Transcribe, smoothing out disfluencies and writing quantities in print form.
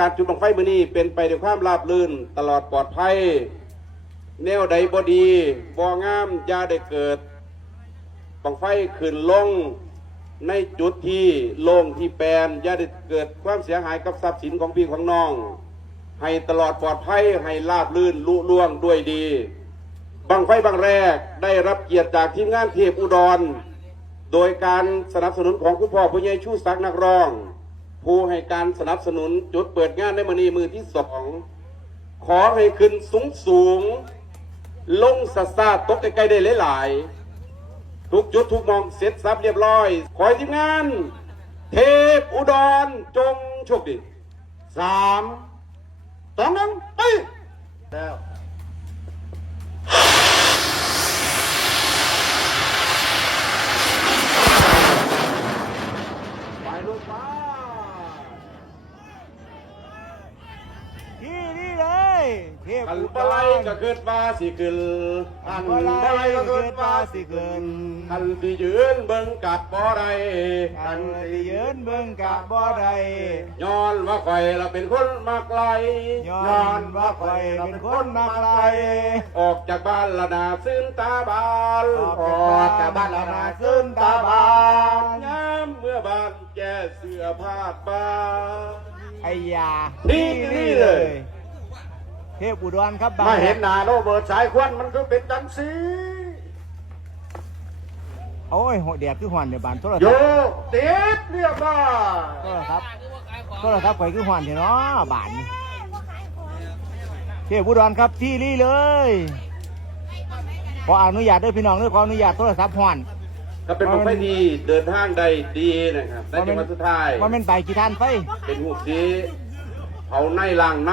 การจุดบั้งไฟมื้อนี้เป็นไปด้วยความราบรื่นตลอดปลอดภัยแนวใดบ่ดีบ่งามอย่าได้เกิดบั้งไฟขึ้นลงในจุดที่โล่งที่แปลนอย่าได้เกิดความเสียหายกับทรัพย์สินของพี่ของน้องให้ตลอดปลอดภัยให้ราบรื่นลุล่วงด้วยดีบั้งไฟบั้งแรกได้รับเกียรติจากทีมงานเทพอุดรโดยการสนับสนุนของคุณพ่อผู้ใหญ่ชูศักดิ์นักร้องผู้ให้การสนับสนุนจุดเปิดงานในมื้อนี้มือที่2ขอให้ขึ้นสูงลงซ่าตกใกล้ๆได้หลายๆทุกจุดทุกมองเสร็จสับเรียบร้อยขอให้ทีมงานเทพอุดรจงโชคดี3 2 1ไปแล้วที่นี่เลยเทพ คัน อุ ป ด ลาย ร ก็เกิดฟ้าสิขึ้น คันปลายก็เกิดฟ้าสิขึ้น คันที่ยืนเบิ่งกัดบ่ได้ คันที่ยืนเบิ่งกะบ่ได้ ย้อนว่าข่อยเราเป็นคนมักไล่ ย้อนว่าข่อยเป็นคนมักไล่ ออกจากบ้านละนาซึ้นตาบาน ออกจากบ้านละนาซึ้นตาบาน ย้ำเมื่อบานแก่เสื้อผ้าบ้าน ไอ้ยา นี่เลย เทพอุดรครับบาง มาเห็นหน้าโรเบิร์ตสายควันมันคือเป็นจังสี โอ้ยโหแดดคือหวันเดี๋ยวบานโทร โย ศัพท์ กติดเรียบร้อย โทรศัพท์ข่อยคือหวันเถอะเนาะบานเทพอุดรครับที่นี่เลยขออนุญาตด้วยพี่น้องด้วยขออนุญาตโทรศัพท์หวัน ก็เป็นประเพณีเดินทางได้ดีนะครับในจังหวัดสุดท้าย ว่าเป็นใบกี่ท่านไป เป็นหูสีเผาในล่างใน